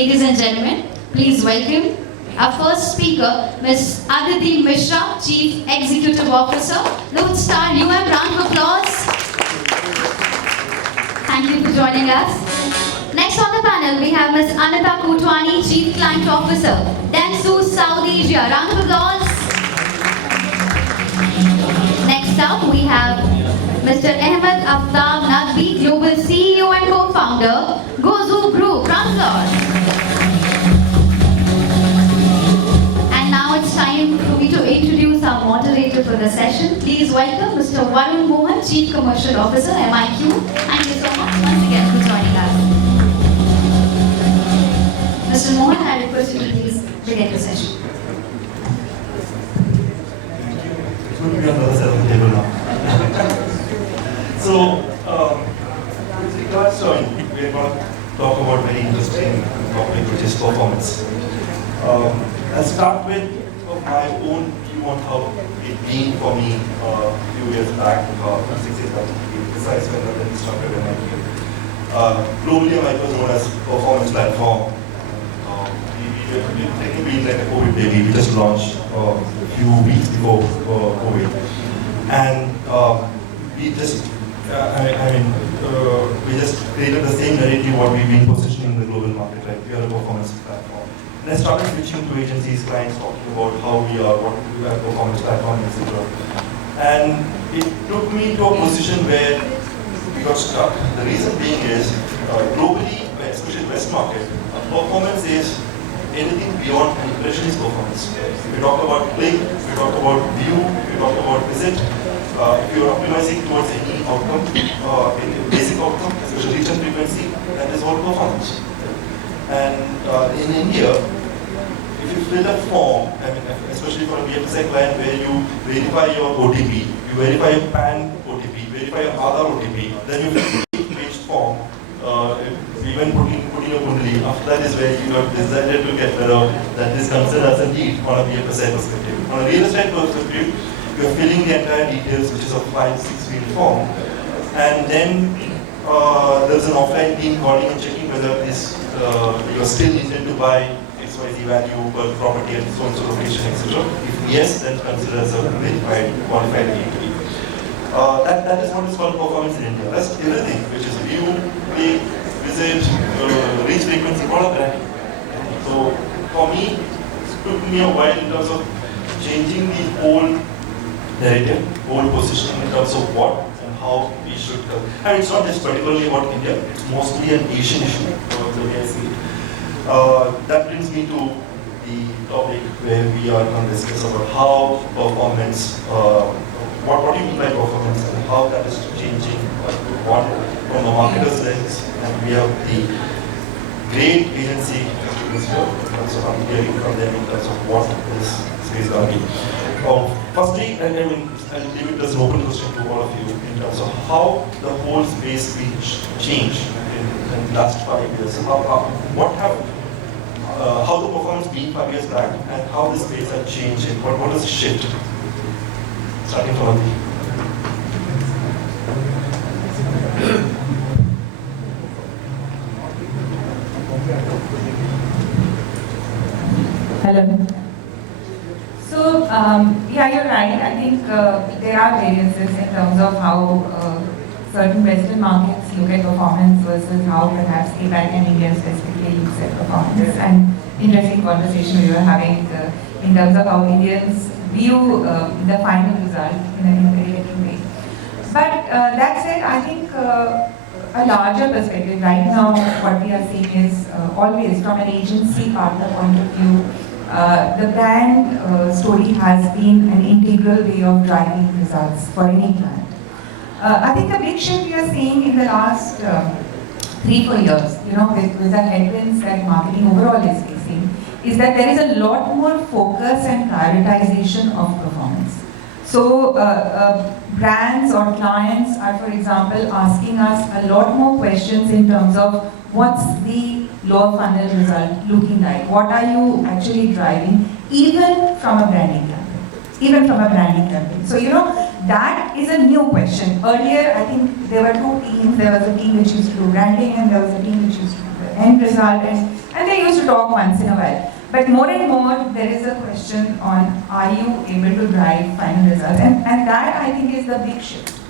Ladies and gentlemen, please welcome our first speaker, Ms. Aditi Mishra, Chief Executive Officer, Lone Star UM. Round of applause. Thank you for joining us. Next on the panel, we have Ms. Anita Kotwani, Chief Client Officer, Dentsu South Asia. Round of applause. Next up, we have Mr. Ahmed Aftab Naqvi, Global CEO and Co-founder, Gozu Group. Round of applause. And now it's time for me to introduce our moderator for the session. Please welcome Mr. Varun Mohan, Chief Commercial Officer, MIQ. Thank you so much once again for joining us. Mr. Mohan, I request you to please begin the session. It's good to be on the other side of the table now. So, with regards to, we're going to talk about very interesting topic, which is performance. I'll start with my own view on how it been for me a few years back, 6 years back, to be precise, when I started when I came. Globally, MIQ was known as performance platform. We've taken been like a COVID baby. We just launched a few weeks before COVID, and we just, we just created the same narrative what we've been positioning in the global market, right? We are a performance platform. And I started pitching to agencies, clients, talking about how we are, what we are, performance platform, etc. And it took me to a position where we got stuck. The reason being is, globally, especially West market, performance is anything beyond an impression is performance. If we talk about click, if we talk about view, if we talk about visit, if you're optimizing towards any outcome, any basic outcome, especially reach and frequency, that is all performance. And in India, if you fill a form, especially for a BFSI client where you verify your OTP, you verify your PAN OTP, verify your Aadhaar OTP, then you fill a 8-page form, even putting your Kundali. After that is where you have decided to get whether that is considered as a need on a BFSI perspective. On a real estate perspective, you are filling the entire details, which is a 5-6 field form, and then there's an offline team calling and checking whether this you are still intend to buy XYZ value per property at so and so location, etc. If yes, then consider as a verified, qualified entity. That is what is called performance in India. That's everything, which is view, click, visit, reach frequency, all of that. So for me, it took me a while in terms of changing the whole narrative, whole positioning in terms of what and how we should. And it's not just particularly about India, it's mostly an Asian issue, the way I see it. That brings me to the topic where we are going to discuss about how performance, what do you mean by performance and how that is changing, what from a marketer's lens, and we have the great agency so I'm hearing from them in terms of what this space is going to be. Firstly, I'll leave it as an open question to all of you in terms of how the whole space will change in the last 5 years. How the performance been 5 years back and how the space has changed and what is the shift? Starting from Aditi. Hello. So, yeah, you're right. I think there are variances in terms of how certain Western markets look at performance versus how perhaps APAC and India specifically looks at performance. And interesting conversation we were having in terms of how Indians view the final result in a very different way. But that said, I think a larger perspective right now, what we are seeing is always from an agency partner point of view, the brand story has been an integral way of driving results for any client. I think the big shift we are seeing in the last 3-4 years, with the headwinds that marketing overall is facing, is that there is a lot more focus and prioritization of performance. So brands or clients are, for example, asking us a lot more questions in terms of what's the lower funnel result looking like? What are you actually driving, even from a branding campaign? So, that is a new question. Earlier, I think there were two teams. There was a team which used to do branding and there was a team which used to do end result, and they used to talk once in a while. But more and more, there is a question on, are you able to drive final results? And that, I think, is the big shift.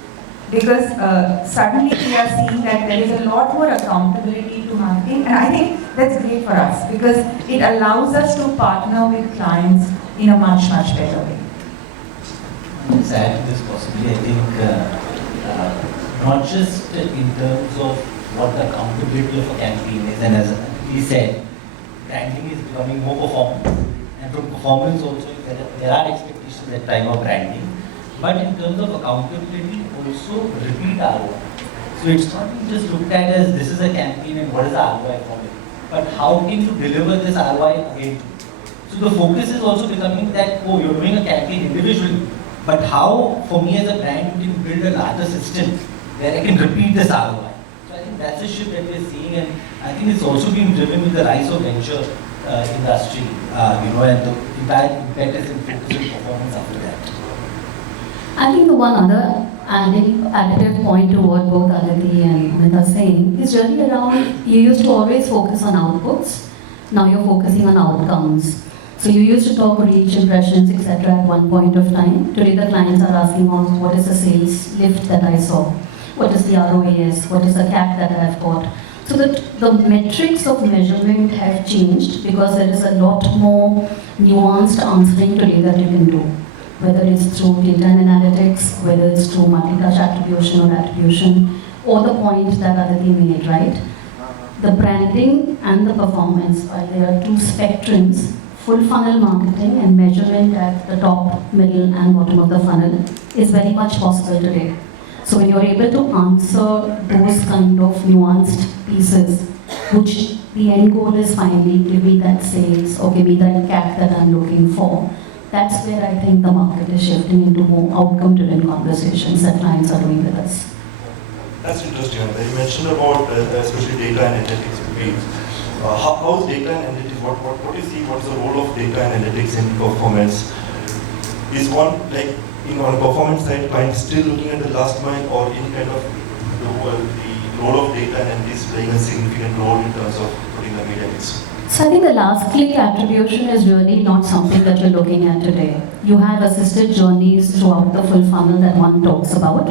Because suddenly we are seeing that there is a lot more accountability to marketing, and I think that's great for us, because it allows us to partner with clients in a much, much better way. Just add to this possibly, I think not just in terms of what the accountability of a campaign is, and as he said, branding is becoming more performance, and from performance also there are expectations at time of branding, but in terms of accountability also repeat ROI. So it's not just looked at as this is a campaign and what is the ROI from it, but how can you deliver this ROI again? So the focus is also becoming that, oh, you're doing a campaign individually, but how, for me as a brand, you can build a larger system where I can repeat this ROI. So I think that's a shift that we're seeing, and I think it's also being driven with the rise of venture industry, and the impetus and focus on performance after that. I think the one other additive point to what both Aditi and Amit are saying is really around, you used to always focus on outputs, now you're focusing on outcomes. So you used to talk reach, impressions, etc. at one point of time. Today the clients are asking also, what is the sales lift that I saw? What is the ROAS? What is the CAC that I have got? So the metrics of measurement have changed because there is a lot more nuanced answering today that you can do. Whether it's through data and analytics, whether it's through multi-touch attribution or the point that Aditi made, right? The branding and the performance, while there are two spectrums, full funnel marketing and measurement at the top, middle and bottom of the funnel is very much possible today. So when you're able to answer those kind of nuanced pieces, which the end goal is finally give me that sales or give me that CAC that I'm looking for, that's where I think the market is shifting into more outcome-driven conversations that clients are doing with us. That's interesting. You mentioned about especially data and analytics. How is data and analytics? What do you see? What is the role of data and analytics in performance? Is one like on the performance side, clients still looking at the last mile, or any kind of the role of data and analytics playing a significant role in terms of putting the media mix? So I think the last click attribution is really not something that you're looking at today. You have assisted journeys throughout the full funnel that one talks about.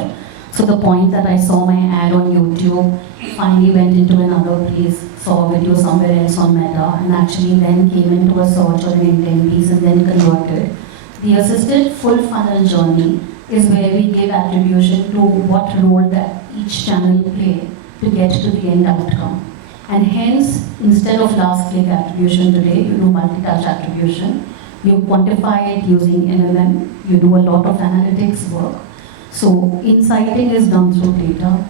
So the point that I saw my ad on YouTube, finally went into another place, saw a video somewhere else on Meta, and actually then came into a search or an intent piece and then converted. The assisted full funnel journey is where we give attribution to what role that each channel play to get to the end outcome. And hence, instead of last click attribution today, you do multi-touch attribution. You quantify it using NLM. You do a lot of analytics work. So inciting is done through data.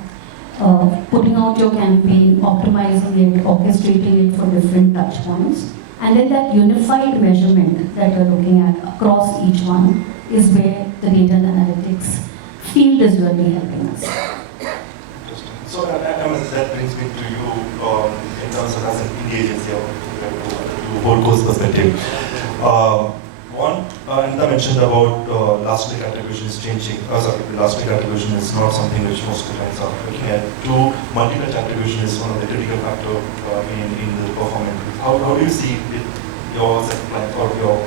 Putting out your campaign, optimizing it, orchestrating it for different touch points. And then that unified measurement that you're looking at across each one is where the data and analytics field is really helping us. So that brings me to you in terms of as an indie agency, to whole course perspective. One, Anita mentioned about last click attribution is changing. Last click attribution is not something which most clients are looking at. Two, multi-touch attribution is one of the critical factor in the performance. How do you see it, your set of clients or your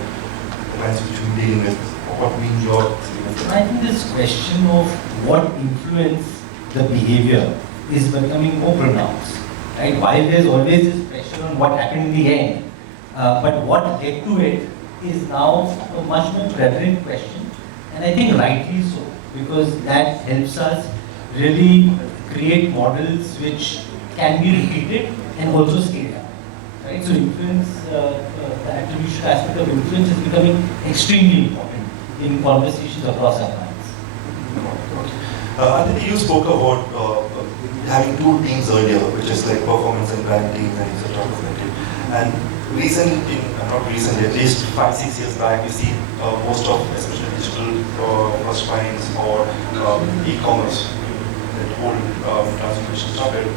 clients which you're dealing with? What means your experience? I think this question of what influence the behavior is becoming more pronounced. Right? While there's always this pressure on what happened in the end, but what led to it is now a much more prevalent question, and I think rightly so, because that helps us really create models which can be repeated and also scaled up. Right? So influence, the attribution aspect of influence is becoming extremely important in conversations across our clients. Aditi, you spoke about having two teams earlier, which is like performance and brand teams and etc. And recently, not recently, at least 5-6 years back, you see most of, especially digital first clients or e-commerce, that whole transformation started.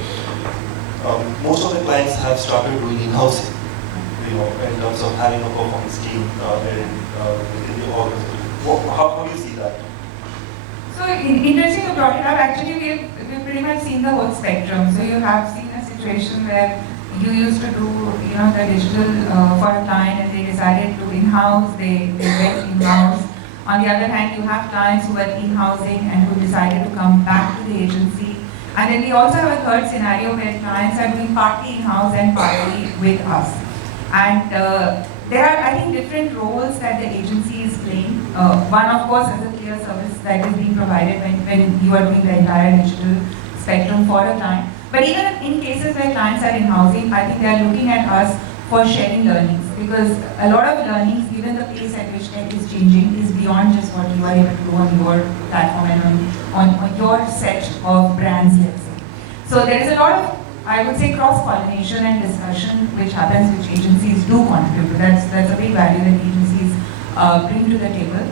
Most of the clients have started doing in-house, in terms of having a performance team within the organization. How do you see that? So interesting you brought it up. Actually, we've pretty much seen the whole spectrum. So you have seen a situation where you used to do, the digital for a client and they decided to in-house, they went in-house. On the other hand, you have clients who were in-housing and who decided to come back to the agency. And then we also have a third scenario where clients are doing partly in-house and partly with us. And there are, I think, different roles that the agency is playing. One, of course, is a clear service that is being provided when you are doing the entire digital spectrum for a client. But even in cases where clients are in-housing, I think they are looking at us for sharing learnings, because a lot of learnings, given the pace at which tech is changing, is beyond just what you are able to do on your platform and on your set of brands, let's say. So there is a lot of, I would say, cross-pollination and discussion which happens, which agencies do contribute to. That's a big value that agencies bring to the table.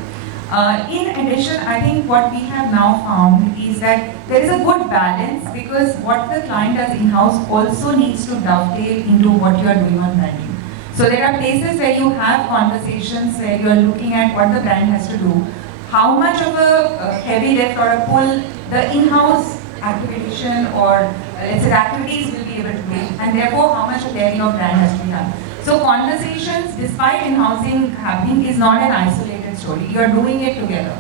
In addition, I think what we have now found is that there is a good balance, because what the client does in-house also needs to dovetail into what you are doing on branding. So there are places where you have conversations where you are looking at what the brand has to do, how much of a heavy lift or a pull the in-house activation or let's say activities will be able to do, and therefore how much of layering of brand has to be done. So conversations, despite in-housing happening, is not an isolated story. You are doing it together.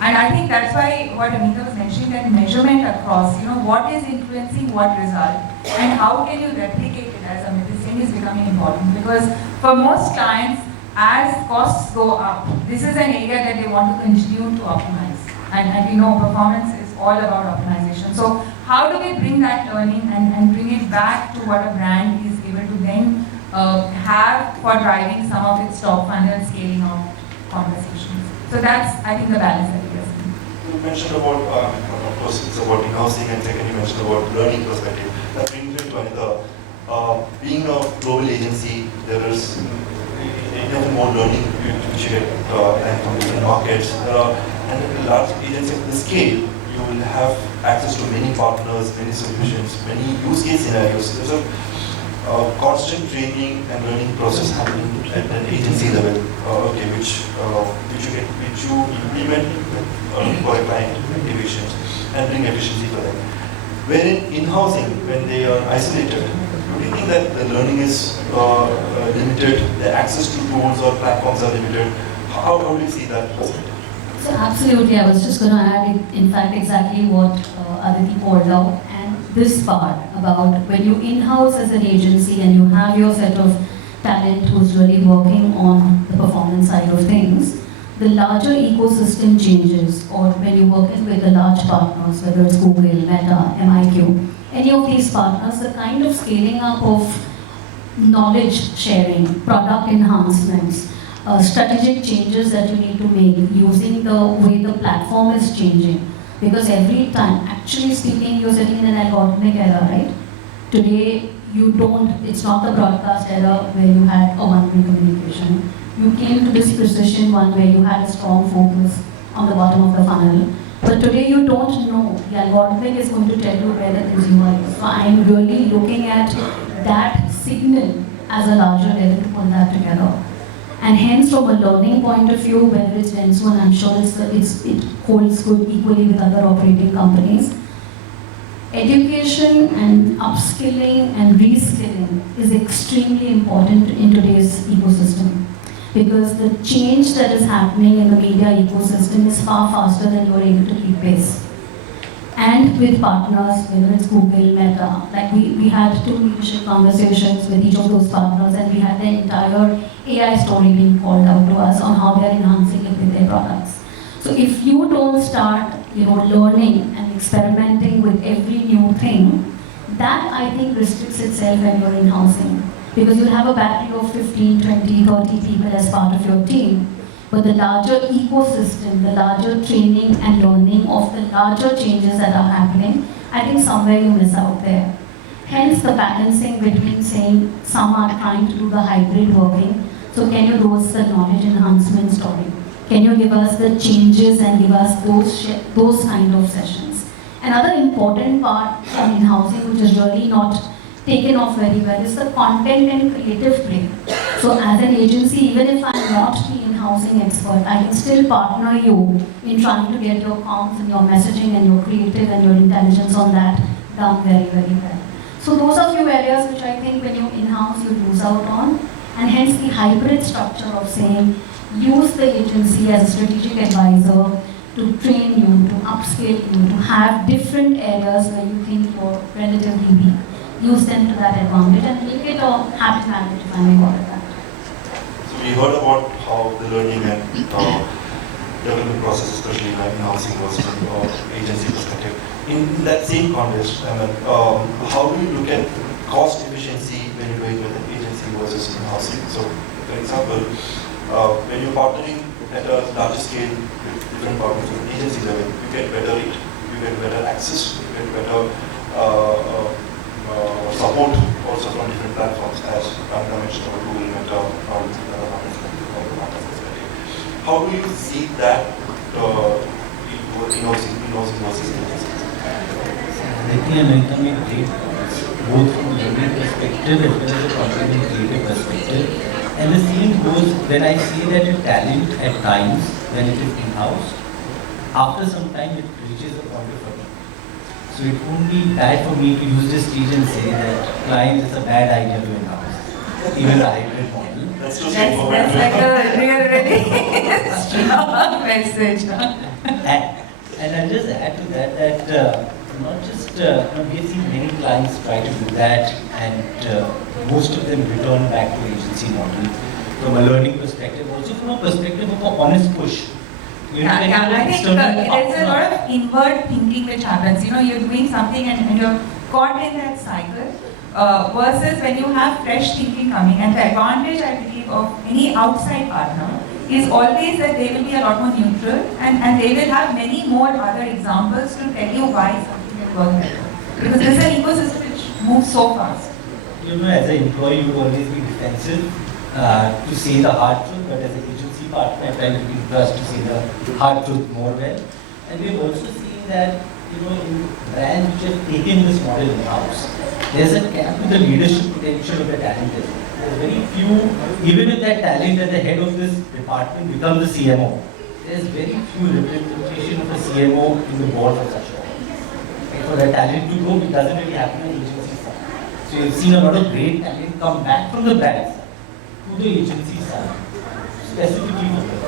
And I think that's why what Amita was mentioning, that measurement across, what is influencing what result and how can you replicate it, as Amita is saying, is becoming important. Because for most clients, as costs go up, this is an area that they want to continue to optimize. And we know performance is all about optimization. So how do we bring that learning and bring it back to what a brand is able to then have for driving some of its top funnel scaling of conversations. So that's, I think, the balance that we are seeing. You mentioned about, of course, it's about in-housing, and second you mentioned about learning perspective. That brings me to another. Being a global agency, there is enough more learning which you get from different markets. And in a large agency of the scale, you will have access to many partners, many solutions, many use case scenarios. There's a constant training and learning process happening at an agency level, which you implement for a client activations and bring efficiency for them. Wherein in-housing, when they are isolated, do you think that the learning is limited, the access to tools or platforms are limited? How do you see that perspective? So absolutely, I was just going to add, in fact, exactly what Aditi called out. This part about when you in-house as an agency and you have your set of talent who's really working on the performance side of things, the larger ecosystem changes, or when you work with the large partners, whether it's Google, Meta, MIQ, any of these partners, the kind of scaling up of knowledge sharing, product enhancements, strategic changes that you need to make using the way the platform is changing. Because every time, actually speaking, you're sitting in an algorithmic era, right? Today, it's not the broadcast era where you had a one-way communication. You came to this precision one where you had a strong focus on the bottom of the funnel. But today you don't know. The algorithmic is going to tell you where the consumer is. So I'm really looking at that signal as a larger level to put that together. And hence, from a learning point of view, whether it's Dentsu, and I'm sure it holds good equally with other operating companies, education and upskilling and reskilling is extremely important in today's ecosystem. Because the change that is happening in the media ecosystem is far faster than you are able to keep pace. And with partners, whether it's Google, Meta, like we had 2 leadership conversations with each of those partners, and we had the entire AI story being called out to us on how they are enhancing it with their products. So if you don't start, learning and experimenting with every new thing, that I think restricts itself when you're in-housing. Because you'll have a battery of 15, 20, 30 people as part of your team. But the larger ecosystem, the larger training and learning of the larger changes that are happening, I think somewhere you miss out there. Hence the balancing between saying some are trying to do the hybrid working. So can you do us the knowledge enhancement story? Can you give us the changes and give us those kind of sessions? Another important part from in-housing, which is really not taken off very well, is the content and creative play. So as an agency, even if I'm not the in-housing expert, I can still partner you in trying to get your comms and your messaging and your creative and your intelligence on that done very, very well. So those are few areas which I think when you in-house you lose out on, and hence the hybrid structure of saying use the agency as a strategic advisor to train you, to upscale you, to have different areas where you think you're relatively weak. Use them to that advantage and make it a happy marriage, if I may call it that. So we heard about how the learning and development process, especially in in-housing versus agency perspective. In that same context, how do you look at cost efficiency when you're doing with an agency versus in-housing? So, for example, when you're partnering at a larger scale with different partners at an agency level, you get better rate, you get better access, you get better support also from different platforms, as Pamela mentioned about Google, Meta, all these other partners perspective. How do you see that in-housing versus agencies? Nitya and Anita made great points, both from a learning perspective as well as a content creative perspective. And the same goes when I say that a talent at times, when it is in-house, after some time it reaches a point of fatigue. So it won't be bad for me to use this stage and say that client is a bad idea to in-house, even a hybrid model. That's too That's straightforward. like a really strong message. And I'll just add to that not just, we have seen many clients try to do that, and most of them return back to agency model from a learning perspective, also from a perspective of an honest push. You know, when Yeah, you're I think external there's a partner- lot of inward thinking which happens. You know, you're doing something and you're caught in that cycle. Versus when you have fresh thinking coming, and the advantage I believe of any outside partner is always that they will be a lot more neutral, and they will have many more other examples to tell you why something will work better. Because this is an ecosystem which moves so fast. You know, as an employee, you will always be defensive to say the hard truth, but as an agency partner, I try to be first to say the hard truth more well. And we've also seen that, you know, in brands which have taken this model in-house, there's a gap in the leadership potential of the talent as well. There's very few, even if that talent at the head of this department becomes the CMO, there's very few representation of a CMO in the board of such a right? For that talent to grow, it doesn't really happen in agency side. So you've seen a lot of great talent come back from the brand side to the agency side, specifically for them.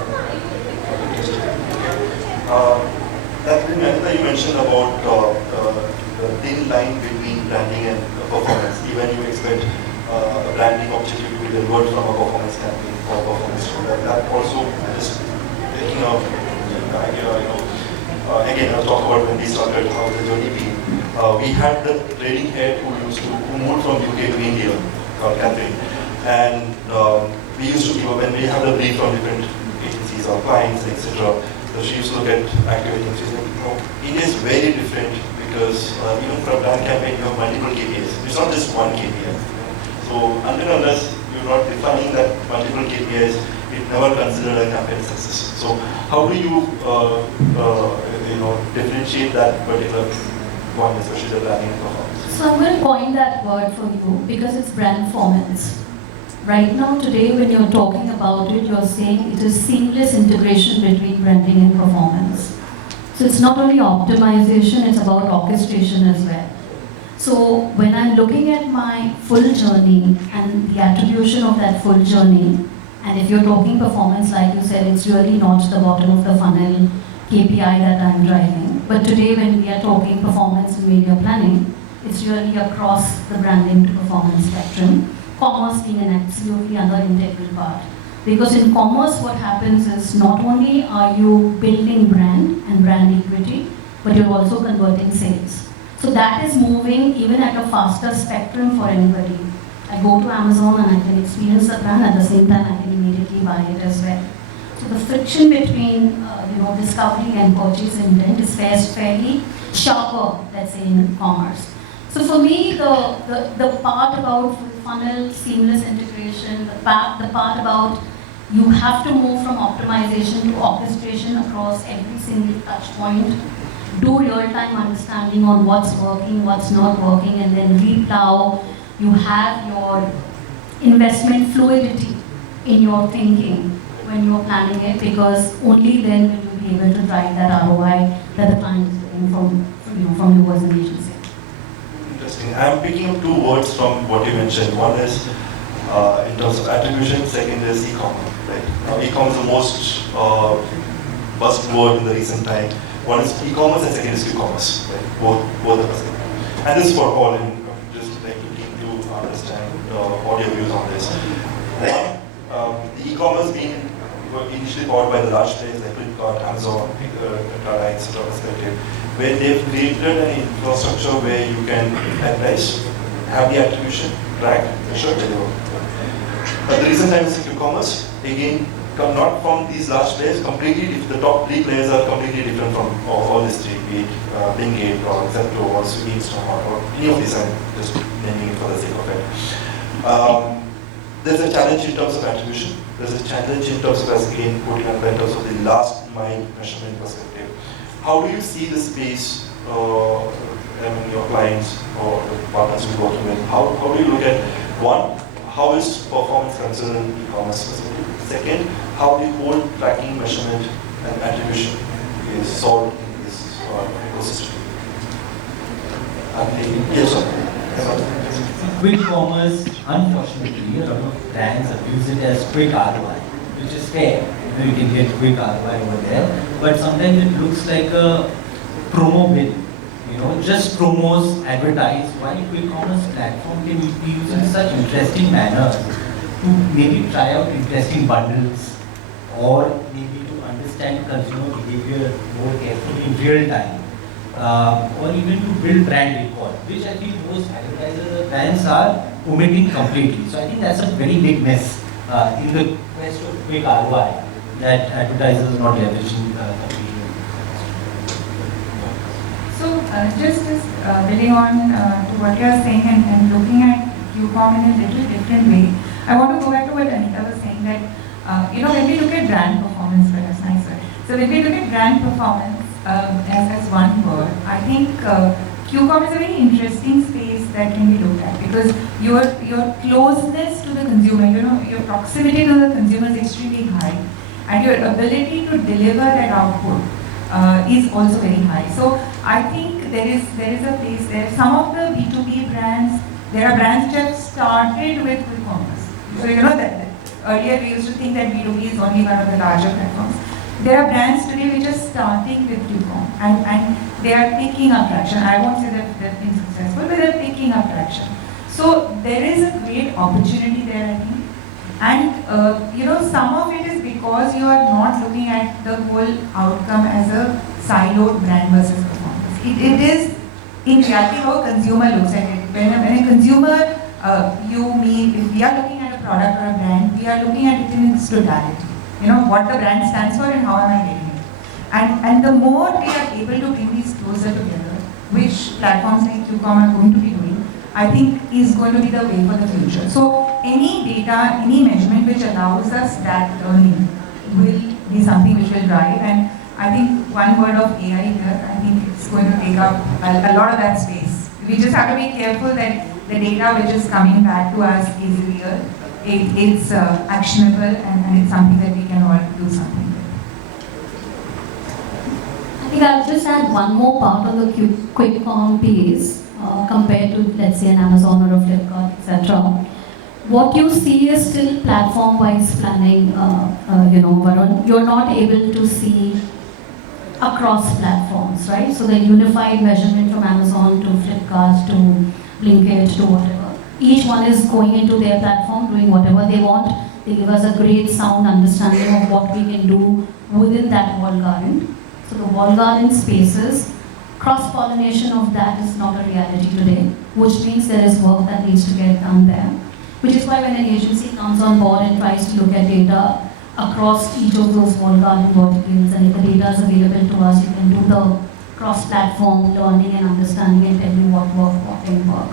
That you mentioned about the thin line between branding and performance. Even you expect a branding objective to be delivered from a performance campaign or performance product. That also is taking up the idea, again, I'll talk about when we started, how the journey been. We had the trading head who moved from UK to India, called Catherine. And we used to give up, and we had a brief from different agencies or clients, etc. So she used to look at activity and she said, India is very different because even for a brand campaign, you have multiple KPIs. It's not just one KPI. So until unless you're not defining that multiple KPIs, it never considered a campaign success. So how do you, differentiate that particular point, especially the branding and performance? So I'm going to coin that word for you because it's brand performance. Right now, today, when you're talking about it, you're saying it is seamless integration between branding and performance. So it's not only optimization, it's about orchestration as well. So when I'm looking at my full journey and the attribution of that full journey, and if you're talking performance, like you said, it's really not the bottom of the funnel KPI that I'm driving. But today, when we are talking performance and media planning, it's really across the branding to performance spectrum. Commerce being an absolutely other integral part. Because in commerce, what happens is not only are you building brand and brand equity, but you're also converting sales. So that is moving even at a faster spectrum for anybody. I go to Amazon and I can experience the brand, at the same time I can immediately buy it as well. So the friction between discovery and purchase intent is fairly sharper, let's say, in commerce. So for me, the part about full funnel, seamless integration, the part about you have to move from optimization to orchestration across every single touch point, do real-time understanding on what's working, what's not working, and then replow. You have your investment fluidity in your thinking when you're planning it, because only then will you be able to drive that ROI that the client is getting from you as an agency. Interesting. interesting. I'm picking up two words from what you mentioned. One is in terms of attribution, second is e-commerce. Right? Now, e-commerce is the most buzzword in the recent time. One is e-commerce and second is Q-commerce. Right? Both are buzzing. And this is for all, and just like looking to understand what your views on this. The e-commerce being initially powered by the large players like Flipkart, Amazon, Tata, etc. perspective, where they've created an infrastructure where you can advertise, have the attribution, track, measure, deliver. But the recent time is Q-commerce, again, come not from these large players, completely the top three players are completely different from all these three, be it Blinkit or Zepto or Swiggy, Instamart, or any of these, I'm just naming it for the sake of it. There's a challenge in terms of attribution. There's a challenge in terms of, as again, putting on in terms of the last mile measurement perspective. How do you see the space, among your clients or the partners you're working with? How do you look at, one, how is performance concerned in e-commerce specifically? Second, how the whole tracking, measurement, and attribution is solved in this ecosystem? Yes, sir. Quick commerce, unfortunately, a lot of brands abuse it as quick ROI, which is fair. You can get quick ROI over there, but sometimes it looks like a promo bill. Just promos, advertise. Why quick commerce platform can be used in such interesting manner to maybe try out interesting bundles, or maybe to understand consumer behavior more carefully in real time. Or even to build brand recall, which I think most advertisers or brands are omitting completely. So I think that's a very big miss in the quest of quick ROI that advertisers are not leveraging completely. So just building on to what you are saying and looking at Q-com in a little different way, I want to go back to what Anita was saying that, when we look at brand performance, perhaps nicer. So when we look at brand performance, as one word, I think Q-com is a very interesting space that can be looked at because your closeness to the consumer, your proximity to the consumer is extremely high, and your ability to deliver that output is also very high. So I think there is a place there. Some of the B2B brands, there are brands which have started with quick commerce. So that earlier we used to think that B2B is only one of the larger platforms. There are brands today which are starting with Q-com and they are picking up traction. I won't say that they've been successful, but they're picking up traction. So there is a great opportunity there, I think. And some of it is because you are not looking at the whole outcome as a siloed brand versus performance. It is in reality how a consumer looks at it. When a consumer, if we are looking at a product or a brand, we are looking at it in its totality. What the brand stands for and how am I getting it. And the more we are able to bring these closer together, which platforms like Q-com are going to be doing, I think is going to be the way for the future. So any data, any measurement which allows us that learning will be something which will drive. And I think one word of AI here, I think it's going to take up a lot of that space. We just have to be careful that the data which is coming back to us is real. It's actionable and it's something that we can all do something with. I think I'll just add one more part on the quick com piece compared to, let's say, an Amazon or a Flipkart, etc. What you see is still platform-wise planning, Varun. You're not able to see across platforms, right? So the unified measurement from Amazon to Flipkart to Blinkit to whatever. Each one is going into their platform, doing whatever they want. They give us a great sound understanding of what we can do within that walled garden. So the walled garden spaces, cross-pollination of that is not a reality today, which means there is work that needs to get done there. Which is why when an agency comes on board and tries to look at data across each of those walled garden verticals, and if the data is available to us, you can do the cross-platform learning and understanding and tell you what worked, what didn't work.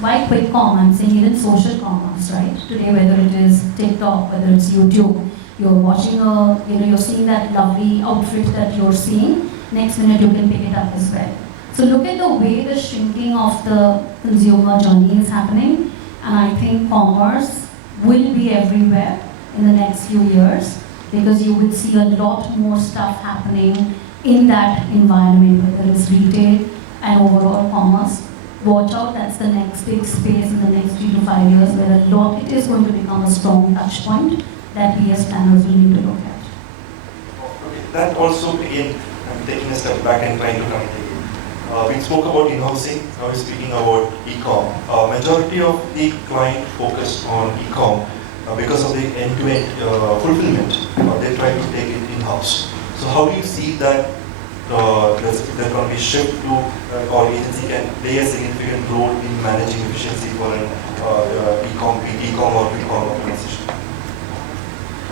Why quick com? I'm saying even social commerce, right? Today, whether it is TikTok, whether it's YouTube, you're watching you're seeing that lovely outfit that you're seeing. Next minute, you can pick it up as well. So look at the way the shrinking of the consumer journey is happening, and I think commerce will be everywhere in the next few years because you will see a lot more stuff happening in that environment, whether it's retail and overall commerce. watch out, that's the next big space in the next 3 to 5 years where a lot, it is going to become a strong touch point that we as planners will need to look at. Okay, that also, again, I'm taking a step back and trying to connect again. We spoke about in-housing, now we're speaking about e-com. Majority of the client focused on e-com because of the end-to-end fulfillment. They try to take it in-house. So how do you see that there's going to be shift to or agency can play a significant role in managing efficiency for an e-com or e-com organization?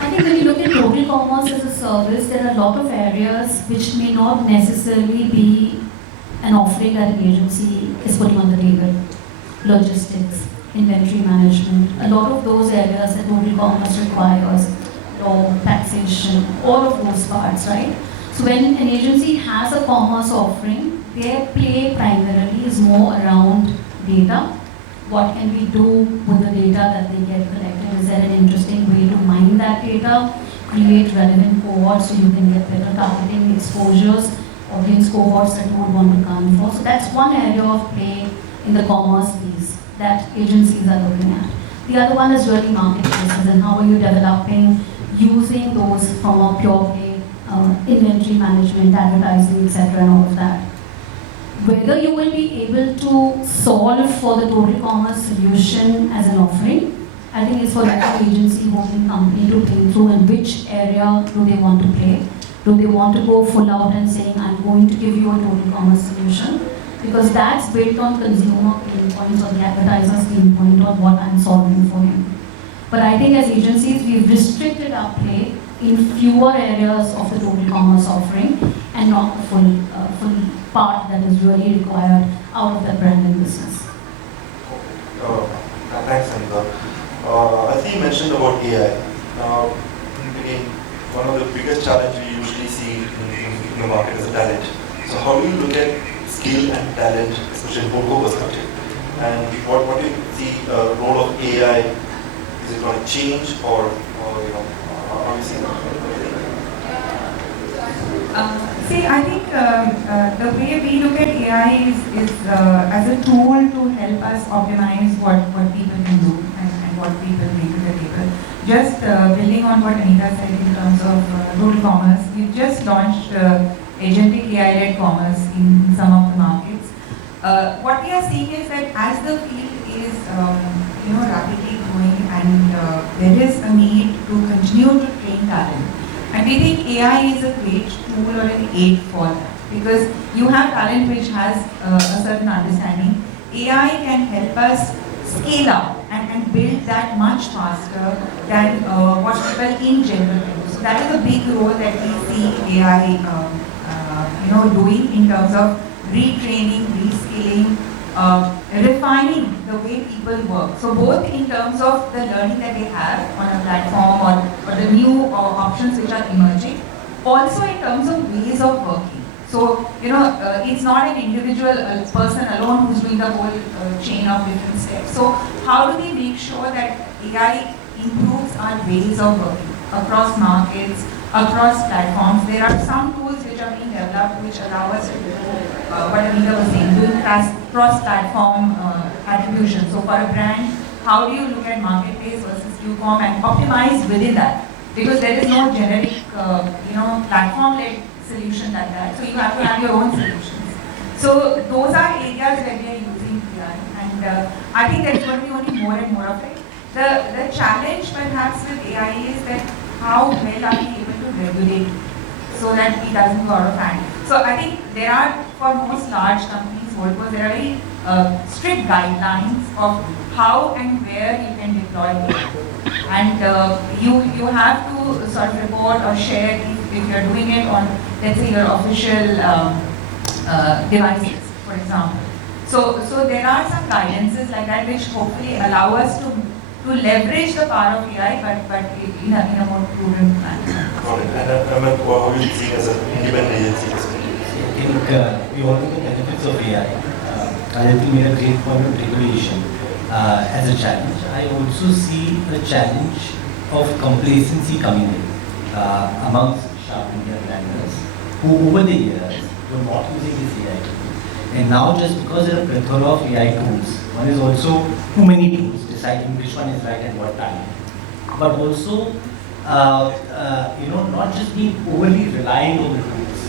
I think when you look at total commerce as a service, there are a lot of areas which may not necessarily be an offering that an agency is putting on the table. Logistics, inventory management, a lot of those areas that total commerce requires, law, taxation, all of those parts, right? So when an agency has a commerce offering, their play primarily is more around data. What can we do with the data that they get collected? Is there an interesting way to mine that data, create relevant cohorts so you can get better targeting exposures, audience cohorts that you would want to come for? So that's one area of play in the commerce piece that agencies are looking at. The other one is really marketplaces and how are you developing using those from a pure play, inventory management, advertising, etc. and all of that. Whether you will be able to solve for the total commerce solution as an offering, I think it's for that agency, holding company to think through in which area do they want to play. Do they want to go full out and saying, I'm going to give you a total commerce solution? Because that's built on consumer pain points or the advertiser's pain point on what I'm solving for him. But I think as agencies, we've restricted our play in fewer areas of the total commerce offering and not the full part that is really required out of the branding business. Thanks, Anita. I think you mentioned about AI. Now, again, one of the biggest challenges we usually see in the market is talent. So how do you look at skill and talent, especially in Boco perspective? And what do you see the role of AI? Is it going to change or how do you see that? I think the way we look at AI is as a tool to help us optimize what people can do and what people bring to the table. Just building on what Anita said in terms of total commerce, we've just launched agentic AI-led commerce in some of the markets. What we are seeing is that as the field is rapidly growing and there is a need to continue to train talent. And we think AI is a great tool or an aid for that because you have talent which has a certain understanding. AI can help us scale up and build that much faster than what people in general do. So that is a big role that we see AI doing in terms of retraining, reskilling, refining the way people work. So both in terms of the learning that they have on a platform or the new options which are emerging, also in terms of ways of working. So, it's not an individual person alone who's doing the whole chain of different steps. So how do we make sure that AI improves our ways of working across markets, across platforms? There are some tools which are being developed which allow us to do what Anita was saying, doing cross-platform attribution. So for a brand, how do you look at marketplace versus QCOM and optimize within that? Because there is no generic, platform-led solution like that. So you have to have your own solutions. So those are areas where we are using AI, and I think there's going to be only more and more of it. The challenge perhaps with AI is that how well are we able to regulate so that it doesn't go out of hand. So I think there are, for most large companies, there are very strict guidelines of how and where you can deploy AI. And you have to sort of report or share if you're doing it on, let's say, your official devices, for example. So there are some guidances like that which hopefully allow us to leverage the power of AI, but in a more prudent manner. Got it. And how do you see as an independent agency perspective? I think we all know the benefits of AI. Aditi made a great point of regulation as a challenge. I also see a challenge of complacency coming in amongst sharp India planners who over the years were not using this AI tool. And now just because there are a plethora of AI tools, one is also too many tools, deciding which one is right at what time. But also, not just being overly reliant on the tools.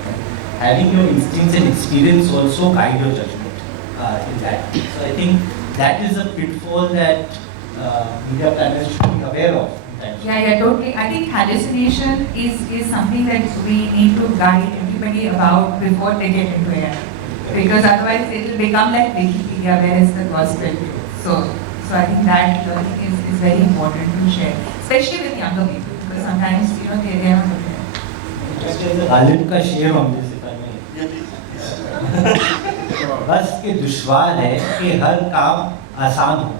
Okay? Having your instincts and experience also guide your judgment in that. So I think that is a pitfall that media planners should be aware of. Yeah, totally. I think hallucination is something that we need to guide everybody about before they get into AI. Because otherwise it will become like Wikipedia, where is the gospel. So I think that learning is very important to share, especially with younger people, because sometimes they are not aware. Just as a Ghalib ka शेर on this, if I may. Yeah, please. बस के दुश्वार है कि हर काम आसान हो.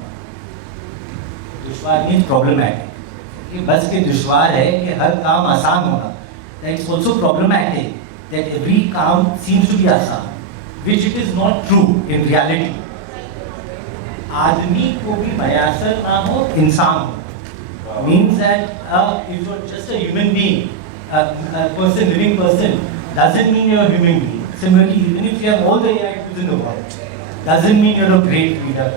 दुश्वार means problematic. कि बस के दुश्वार है कि हर काम आसान होना. That's also problematic that every काम seems to be आसान, which it is not true in reality. आदमी को भी मयासर ना हो, इंसान हो. Means that if you're just a human being, a living person, doesn't mean you're a human being. Similarly, even if you have all the AI tools in the world, doesn't mean you're a great leader.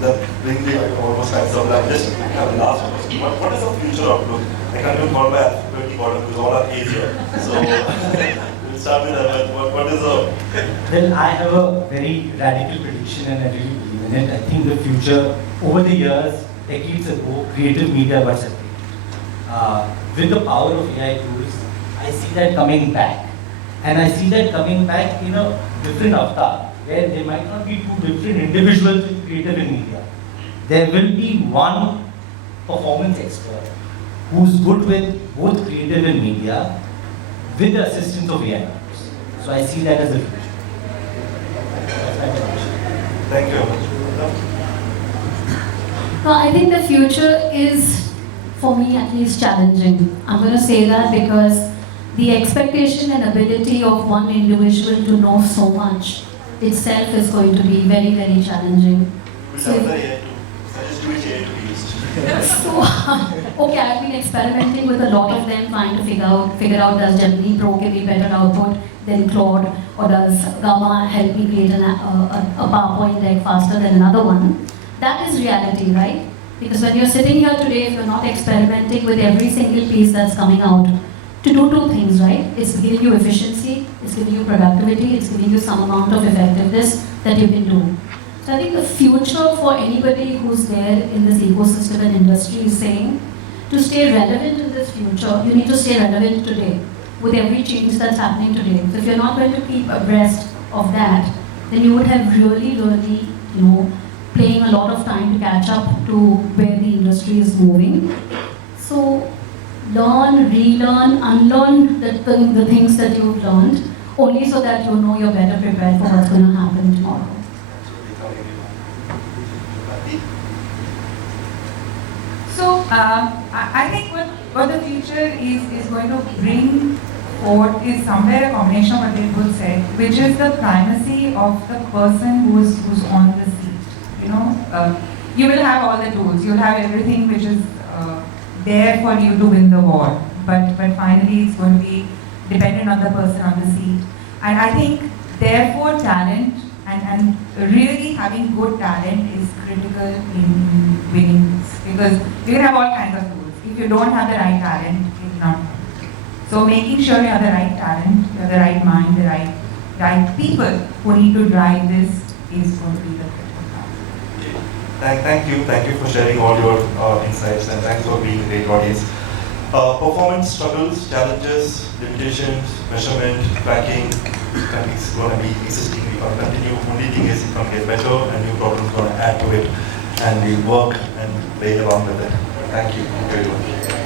That brings me almost like some like just have a last question. What is the future outlook? I can't even call my alphabetical order because all are A's here. So we'll start with that. What is the... Well, I have a very radical prediction and I really believe in it. I think the future, over the years, decades ago, creative media was separate. With the power of AI tools, I see that coming back. And I see that coming back in a different avatar, where there might not be two different individuals creative in media. There will be one performance expert who's good with both creative and media with the assistance of AI. So I see that as a future. That's my prediction. Thank you very much. I think the future is, for me at least, challenging. I'm going to say that because the expectation and ability of one individual to know so much itself is going to be very, very challenging. We have the AI to suggest which AI to be used. So, okay, I've been experimenting with a lot of them, trying to figure out does Gemini Pro give me better output than Claude, or does Gamma help me create a PowerPoint deck faster than another one. That is reality, right? Because when you're sitting here today, if you're not experimenting with every single piece that's coming out, to do two things, right? It's giving you efficiency, it's giving you productivity, it's giving you some amount of effectiveness that you can do. So I think the future for anybody who's there in this ecosystem and industry is saying, to stay relevant in this future, you need to stay relevant today with every change that's happening today. So if you're not going to keep abreast of that, then you would have really, playing a lot of time to catch up to where the industry is moving. So learn, relearn, unlearn the things that you've learned, only so that you know you're better prepared for what's going to happen tomorrow. So I think what the future is going to bring forth is somewhere a combination of what they both said, which is the primacy of the person who's on the seat. You will have all the tools, you'll have everything which is there for you to win the war, but finally it's going to be dependent on the person on the seat. And I think therefore talent and really having good talent is critical in winning this, because you can have all kinds of tools. If you don't have the right talent, it's not. So making sure you have the right talent, you have the right mind, the right people who need to drive this is going to be the critical part. Thank you for sharing all your insights, and thanks for being a great audience. Performance struggles, challenges, limitations, measurement, tracking, is going to be existing. We can continue. Only thing is it's going to get better, and new problems going to add to it, and we'll work and play along with it. Thank you very much.